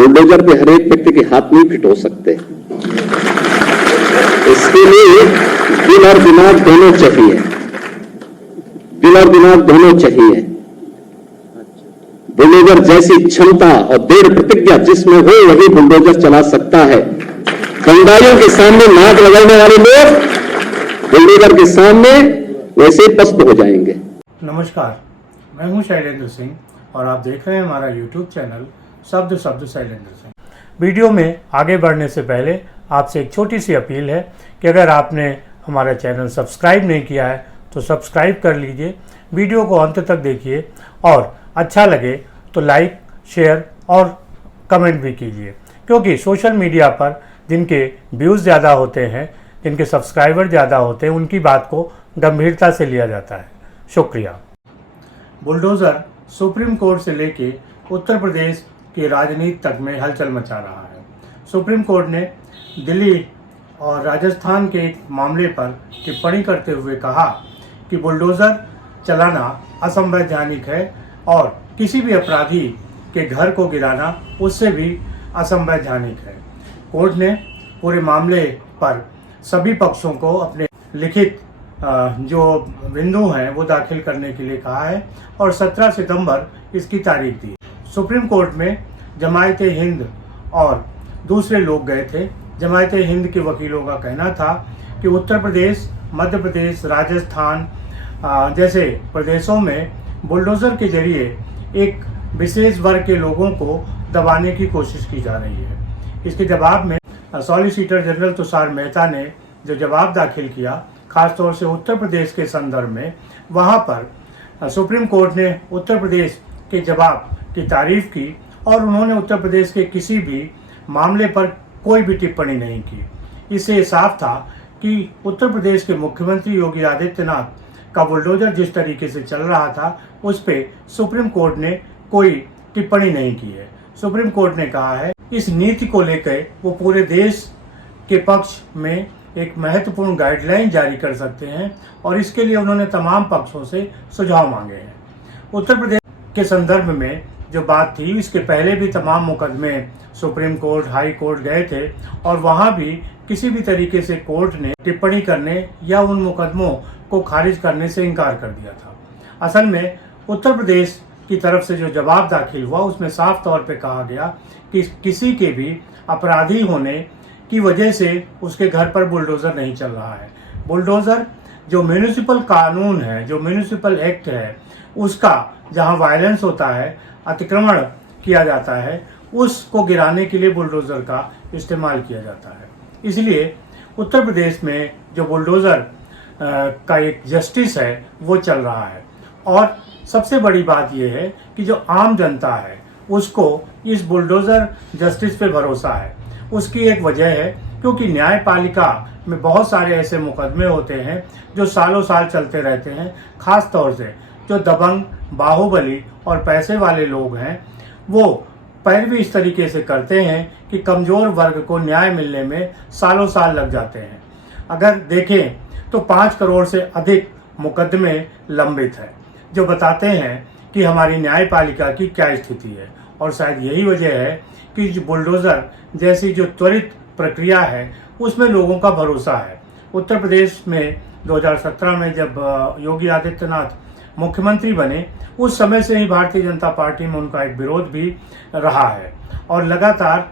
Bulldozer पे हर एक व्यक्ति के हाथ नहीं फिट हो सकते। इसके लिए दिल और दिमाग दोनों चाहिए, दिल और दिमाग दोनों चाहिए। बुलडोजर जैसी क्षमता और दृढ़ प्रतिज्ञा जिसमें हो वही बुलडोजर चला सकता है। दंगाइयों के सामने नाक लगाने वाले लोग बुलडोजर के सामने वैसे पस्त हो जाएंगे। नमस्कार, मैं हूं शैलेंद्र सिंह और आप देख रहे हैं हमारा यूट्यूब चैनल शब्द शैलेंद्र सिंह। वीडियो में आगे बढ़ने से पहले आपसे एक छोटी सी अपील है कि अगर आपने हमारा चैनल सब्सक्राइब नहीं किया है तो सब्सक्राइब कर लीजिए, वीडियो को अंत तक देखिए और अच्छा लगे तो लाइक, शेयर और कमेंट भी कीजिए, क्योंकि सोशल मीडिया पर जिनके व्यूज़ ज़्यादा होते हैं, जिनके सब्सक्राइबर ज़्यादा होते हैं, उनकी बात को गंभीरता से लिया जाता है। शुक्रिया। बुलडोज़र सुप्रीम कोर्ट से लेके उत्तर प्रदेश की राजनीति तक में हलचल मचा रहा है। सुप्रीम कोर्ट ने दिल्ली और राजस्थान के एक मामले पर टिप्पणी करते हुए कहा कि बुलडोज़र चलाना असंवैधानिक है और किसी भी अपराधी के घर को गिराना उससे भी असंवैधानिक है। कोर्ट ने पूरे मामले पर सभी पक्षों को अपने लिखित जो बिंदु हैं वो दाखिल करने के लिए कहा है और 17 सितंबर इसकी तारीख दी। सुप्रीम कोर्ट में जमायते हिंद और दूसरे लोग गए थे। जमायते हिंद के वकीलों का कहना था कि उत्तर प्रदेश, मध्य प्रदेश, राजस्थान जैसे प्रदेशों में बुलडोज़र के जरिए एक विशेष वर्ग के लोगों को दबाने की कोशिश की जा रही है। इसके जवाब में सॉलिसिटर जनरल तुषार मेहता ने जो जवाब दाखिल किया, खासतौर से उत्तर प्रदेश के संदर्भ में, वहाँ पर सुप्रीम कोर्ट ने उत्तर प्रदेश के जवाब की तारीफ की और उन्होंने उत्तर प्रदेश के किसी भी मामले पर कोई भी टिप्पणी नहीं की। इससे साफ था कि उत्तर प्रदेश के मुख्यमंत्री योगी आदित्यनाथ का बुलडोजर जिस तरीके से चल रहा था उस पर सुप्रीम कोर्ट ने कोई टिप्पणी नहीं की है। सुप्रीम कोर्ट ने कहा है इस नीति को लेकर वो पूरे देश के पक्ष में एक महत्वपूर्ण गाइडलाइन जारी कर सकते हैं और इसके लिए उन्होंने तमाम पक्षों से सुझाव मांगे हैं। उत्तर प्रदेश के संदर्भ में जो बात थी, इसके पहले भी तमाम मुकदमे सुप्रीम कोर्ट, हाई कोर्ट गए थे और वहाँ भी किसी भी तरीके से कोर्ट ने टिप्पणी करने या उन मुकदमों को खारिज करने से इनकार कर दिया था। असल में उत्तर प्रदेश की तरफ से जो जवाब दाखिल हुआ उसमें साफ तौर पे कहा गया कि किसी के भी अपराधी होने की वजह से उसके घर पर बुलडोज़र नहीं चल रहा है। बुलडोज़र जो म्यूनिसिपल कानून है, जो म्यूनिसिपल एक्ट है, उसका जहां वायलेंस होता है, अतिक्रमण किया जाता है, उसको गिराने के लिए बुलडोज़र का इस्तेमाल किया जाता है। इसलिए उत्तर प्रदेश में जो बुलडोज़र का एक जस्टिस है वो चल रहा है और सबसे बड़ी बात यह है कि जो आम जनता है उसको इस बुलडोज़र जस्टिस पे भरोसा है। उसकी एक वजह है क्योंकि न्यायपालिका में बहुत सारे ऐसे मुकदमे होते हैं जो सालों साल चलते रहते हैं। खास तौर से जो दबंग, बाहुबली और पैसे वाले लोग हैं वो पैरवी इस तरीके से करते हैं कि कमज़ोर वर्ग को न्याय मिलने में सालों साल लग जाते हैं। अगर देखें तो 5 करोड़ से अधिक मुकदमे लंबित हैं, जो बताते हैं कि हमारी न्यायपालिका की क्या स्थिति है। और शायद यही वजह है कि जो बुलडोज़र जैसी जो त्वरित प्रक्रिया है उसमें लोगों का भरोसा है। उत्तर प्रदेश में 2017 में जब योगी आदित्यनाथ मुख्यमंत्री बने उस समय से ही भारतीय जनता पार्टी में उनका एक विरोध भी रहा है और लगातार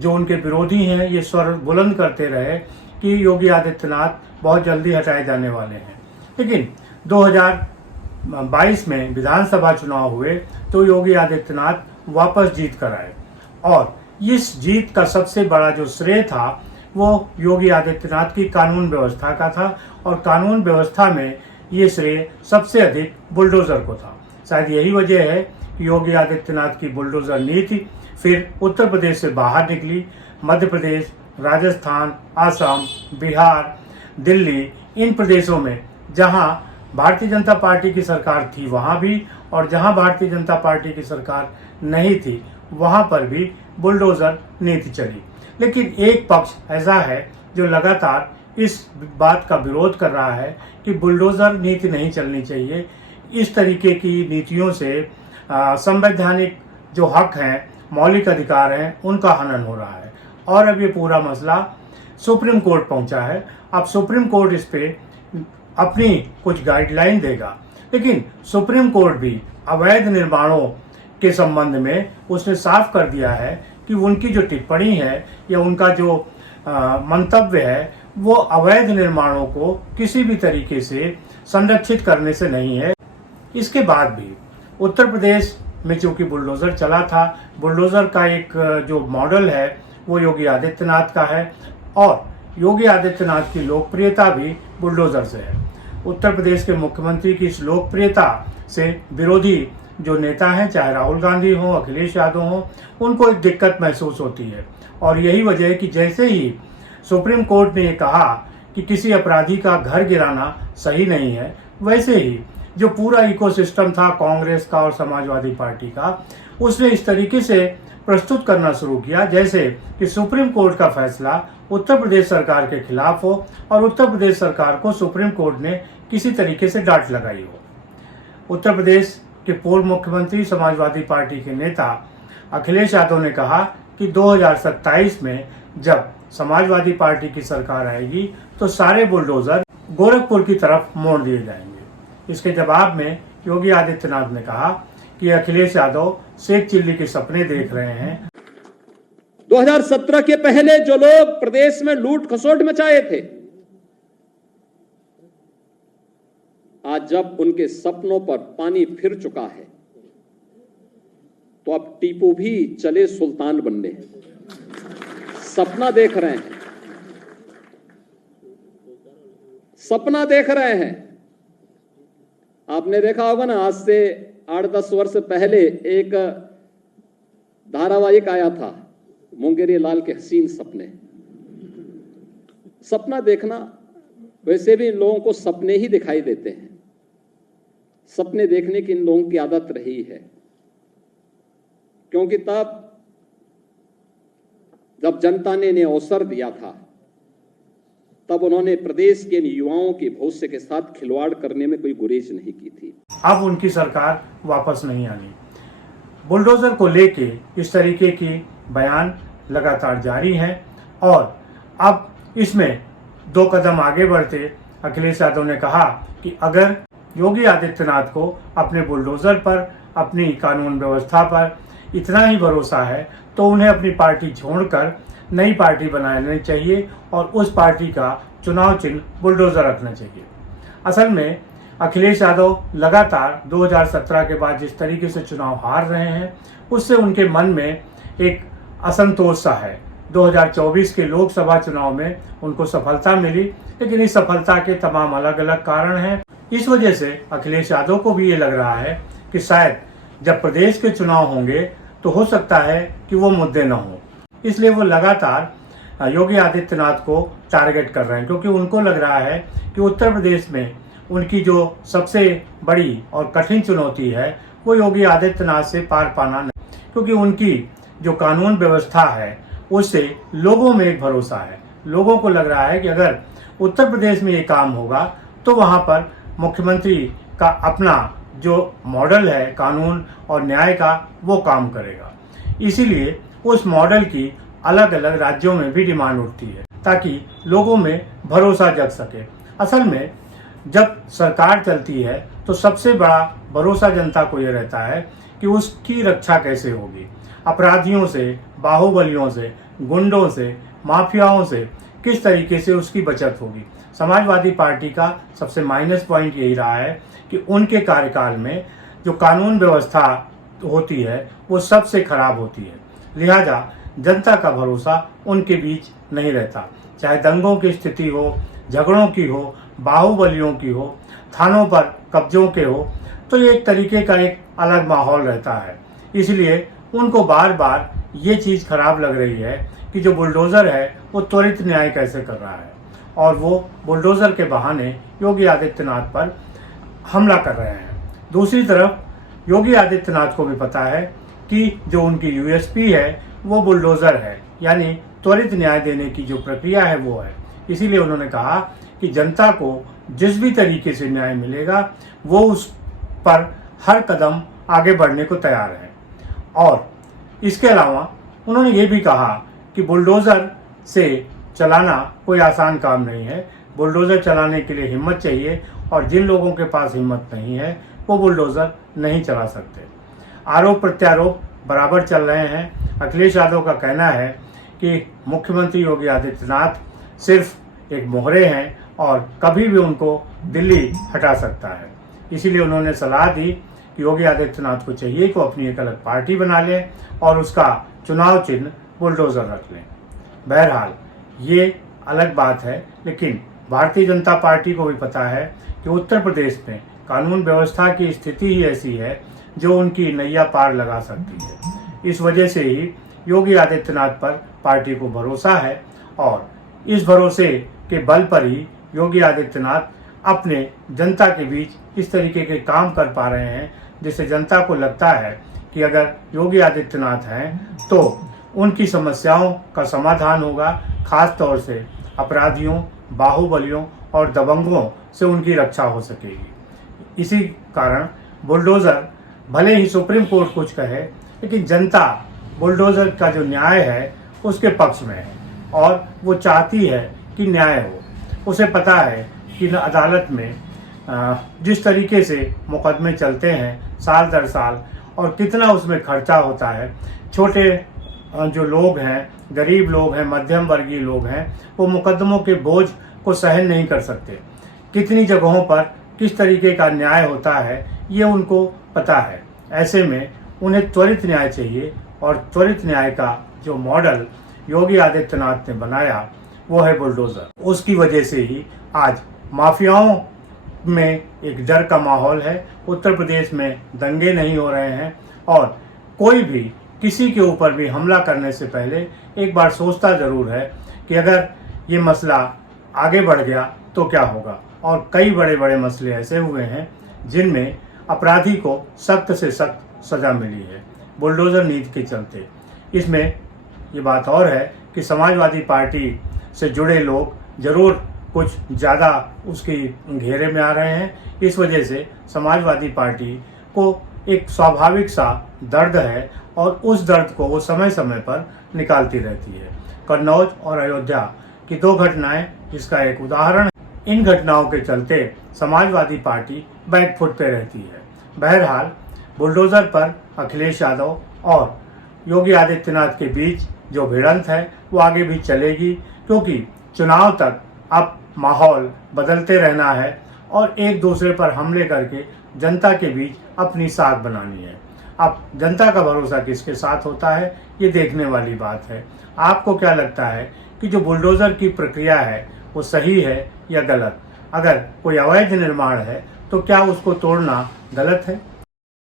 जो उनके विरोधी हैं ये स्वर बुलंद करते रहे कि योगी आदित्यनाथ बहुत जल्दी हटाए जाने वाले हैं। लेकिन 2022 में विधानसभा चुनाव हुए तो योगी आदित्यनाथ वापस जीत कर आए और इस जीत का सबसे बड़ा जो श्रेय था वो योगी आदित्यनाथ की कानून व्यवस्था का था और कानून व्यवस्था में ये श्रेय सबसे अधिक बुलडोज़र को था। शायद यही वजह है कि योगी आदित्यनाथ की बुलडोज़र नीति फिर उत्तर प्रदेश से बाहर निकली। मध्य प्रदेश, राजस्थान, असम, बिहार, दिल्ली, इन प्रदेशों में जहां भारतीय जनता पार्टी की सरकार थी वहां भी और जहां भारतीय जनता पार्टी की सरकार नहीं थी वहां पर भी बुलडोज़र नीति चली। लेकिन एक पक्ष ऐसा है जो लगातार इस बात का विरोध कर रहा है कि बुलडोज़र नीति नहीं चलनी चाहिए। इस तरीके की नीतियों से संवैधानिक जो हक हैं मौलिक अधिकार हैं उनका हनन हो रहा है। और अब ये पूरा मसला सुप्रीम कोर्ट पहुंचा है। अब सुप्रीम कोर्ट इस पे अपनी कुछ गाइडलाइन देगा, लेकिन सुप्रीम कोर्ट भी अवैध निर्माणों के संबंध में उसने साफ कर दिया है कि उनकी जो टिप्पणी है या उनका जो मंतव्य है वो अवैध निर्माणों को किसी भी तरीके से संरक्षित करने से नहीं है। इसके बाद भी उत्तर प्रदेश में चूंकि बुलडोजर चला था, बुलडोजर का एक जो मॉडल है वो योगी आदित्यनाथ का है और योगी आदित्यनाथ की लोकप्रियता भी बुलडोजर से है। उत्तर प्रदेश के मुख्यमंत्री की इस लोकप्रियता से विरोधी जो नेता हैं, चाहे राहुल गांधी हो, अखिलेश यादव हो, उनको एक दिक्कत महसूस होती है। और यही वजह है कि जैसे ही सुप्रीम कोर्ट ने ये कहा कि किसी अपराधी का घर गिराना सही नहीं है, वैसे ही जो पूरा इकोसिस्टम था कांग्रेस का और समाजवादी पार्टी का, उसने इस तरीके से प्रस्तुत करना शुरू किया जैसे कि सुप्रीम कोर्ट का फैसला उत्तर प्रदेश सरकार के खिलाफ हो और उत्तर प्रदेश सरकार को सुप्रीम कोर्ट ने किसी तरीके से डांट लगाई हो। उत्तर प्रदेश के पूर्व मुख्यमंत्री समाजवादी पार्टी के नेता अखिलेश यादव ने कहा कि 2027 में जब समाजवादी पार्टी की सरकार आएगी तो सारे बुलडोजर गोरखपुर की तरफ मोड़ दिए जाएंगे। इसके जवाब में योगी आदित्यनाथ ने कहा कि अखिलेश यादव शेख चिल्ली के सपने देख रहे हैं। 2017 के पहले जो लोग प्रदेश में लूट खसोट मचाए थे, आज जब उनके सपनों पर पानी फिर चुका है तो अब टीपू भी चले सुल्तान बनने। सपना देख रहे हैं, सपना देख रहे हैं। आपने देखा होगा ना, आज से 8-10 वर्ष पहले एक धारावाहिक आया था, मुंगेरी लाल के हसीन सपने। सपना देखना, वैसे भी इन लोगों को सपने ही दिखाई देते हैं। सपने देखने की इन लोगों की आदत रही है, क्योंकि तब जब जनता ने इन्हें अवसर दिया था तब उन्होंने प्रदेश के युवाओं के भविष्य के साथ खिलवाड़ करने में कोई गुरेज नहीं की थी। अब उनकी सरकार वापस नहीं आनी। बुलडोजर को लेके इस तरीके की बयान लगातार जारी हैं और अब इसमें 2 कदम आगे बढ़ते अखिलेश यादव ने कहा कि अगर योगी आदित्यनाथ को अपने बुलडोजर पर, अपनी कानून व्यवस्था पर इतना ही भरोसा है तो उन्हें अपनी पार्टी छोड़कर नई पार्टी बनानी चाहिए और उस पार्टी का चुनाव चिन्ह बुलडोजर रखना चाहिए। असल में अखिलेश यादव लगातार 2017 के बाद जिस तरीके से चुनाव हार रहे हैं उससे उनके मन में एक असंतोष सा है। 2024 के लोकसभा चुनाव में उनको सफलता मिली, लेकिन इस सफलता के तमाम अलग अलग कारण हैं। इस वजह से अखिलेश यादव को भी ये लग रहा है कि शायद जब प्रदेश के चुनाव होंगे तो हो सकता है कि वो मुद्दे न हो, इसलिए वो लगातार योगी आदित्यनाथ को टारगेट कर रहे हैं, क्योंकि उनको लग रहा है कि उत्तर प्रदेश में उनकी जो सबसे बड़ी और कठिन चुनौती है वो योगी आदित्यनाथ से पार पाना नहीं, क्योंकि उनकी जो कानून व्यवस्था है उससे लोगों में एक भरोसा है। लोगों को लग रहा है कि अगर उत्तर प्रदेश में ये काम होगा तो वहाँ पर मुख्यमंत्री का अपना जो मॉडल है कानून और न्याय का वो काम करेगा। इसीलिए उस मॉडल की अलग अलग राज्यों में भी डिमांड उठती है ताकि लोगों में भरोसा जग सके। असल में जब सरकार चलती है तो सबसे बड़ा भरोसा जनता को ये रहता है कि उसकी रक्षा कैसे होगी, अपराधियों से, बाहुबलियों से, गुंडों से, माफियाओं से किस तरीके से उसकी बचत होगी। समाजवादी पार्टी का सबसे माइनस पॉइंट यही रहा है कि उनके कार्यकाल में जो कानून व्यवस्था होती है वो सबसे खराब होती है, लिहाजा जनता का भरोसा उनके बीच नहीं रहता। चाहे दंगों की स्थिति हो, झगड़ों की हो, बाहुबलियों की हो, थानों पर कब्जों के हो, तो ये एक तरीके का एक अलग माहौल रहता है। इसलिए उनको बार बार ये चीज़ खराब लग रही है कि जो बुलडोज़र है वो त्वरित न्याय कैसे कर रहा है और वो बुलडोज़र के बहाने योगी आदित्यनाथ पर हमला कर रहे हैं। दूसरी तरफ योगी आदित्यनाथ को भी पता है कि जो उनकी यूएसपी है वो बुलडोज़र है, यानी त्वरित न्याय देने की जो प्रक्रिया है वो है। इसीलिए उन्होंने कहा कि जनता को जिस भी तरीके से न्याय मिलेगा वो उस पर हर कदम आगे बढ़ने को तैयार है। और इसके अलावा उन्होंने ये भी कहा कि बुलडोज़र से चलाना कोई आसान काम नहीं है। बुलडोज़र चलाने के लिए हिम्मत चाहिए और जिन लोगों के पास हिम्मत नहीं है वो बुलडोज़र नहीं चला सकते। आरोप प्रत्यारोप बराबर चल रहे हैं। अखिलेश यादव का कहना है कि मुख्यमंत्री योगी आदित्यनाथ सिर्फ एक मोहरे हैं और कभी भी उनको दिल्ली हटा सकता है। इसीलिए उन्होंने सलाह दी कि योगी आदित्यनाथ को चाहिए कि वो अपनी एक अलग पार्टी बना लें और उसका चुनाव चिन्ह बुलडोज़र रख लें। बहरहाल ये अलग बात है, लेकिन भारतीय जनता पार्टी को भी पता है कि उत्तर प्रदेश में कानून व्यवस्था की स्थिति ही ऐसी है जो उनकी नैया पार लगा सकती है। इस वजह से ही योगी आदित्यनाथ पर पार्टी को भरोसा है और इस भरोसे के बल पर ही योगी आदित्यनाथ अपने जनता के बीच इस तरीके के काम कर पा रहे हैं जिससे जनता को लगता है कि अगर योगी आदित्यनाथ हैं तो उनकी समस्याओं का समाधान होगा, खास तौर से अपराधियों, बाहुबलियों और दबंगों से उनकी रक्षा हो सकेगी। इसी कारण बुलडोज़र भले ही सुप्रीम कोर्ट कुछ कहे, लेकिन जनता बुलडोज़र का जो न्याय है उसके पक्ष में है और वो चाहती है कि न्याय हो। उसे पता है कि अदालत में जिस तरीके से मुकदमे चलते हैं साल दर साल और कितना उसमें खर्चा होता है, छोटे जो लोग हैं, गरीब लोग हैं, मध्यम वर्गीय लोग हैं, वो मुकदमों के बोझ को सहन नहीं कर सकते। कितनी जगहों पर किस तरीके का न्याय होता है ये उनको पता है। ऐसे में उन्हें त्वरित न्याय चाहिए और त्वरित न्याय का जो मॉडल योगी आदित्यनाथ ने बनाया वो है बुलडोज़र। उसकी वजह से ही आज माफियाओं में एक डर का माहौल है। उत्तर प्रदेश में दंगे नहीं हो रहे हैं और कोई भी किसी के ऊपर भी हमला करने से पहले एक बार सोचता ज़रूर है कि अगर ये मसला आगे बढ़ गया तो क्या होगा। और कई बड़े बड़े मसले ऐसे हुए हैं जिनमें अपराधी को सख्त से सख्त सज़ा मिली है बुलडोज़र नीति के चलते। इसमें ये बात और है कि समाजवादी पार्टी से जुड़े लोग ज़रूर कुछ ज़्यादा उसकी घेरे में आ रहे हैं। इस वजह से समाजवादी पार्टी को एक स्वाभाविक सा दर्द है और उस दर्द को वो समय समय पर निकालती रहती है। कन्नौज और अयोध्या की दो घटनाएं इसका एक उदाहरण है। इन घटनाओं के चलते समाजवादी पार्टी बैकफुट पे रहती है। बहरहाल बुलडोज़र पर अखिलेश यादव और योगी आदित्यनाथ के बीच जो भिड़ंत है वो आगे भी चलेगी, क्योंकि चुनाव तक अब माहौल बदलते रहना है और एक दूसरे पर हमले करके जनता के बीच अपनी साख बनानी है। अब जनता का भरोसा किसके साथ होता है ये देखने वाली बात है। आपको क्या लगता है कि जो बुलडोज़र की प्रक्रिया है वो सही है या गलत? अगर कोई अवैध निर्माण है तो क्या उसको तोड़ना गलत है?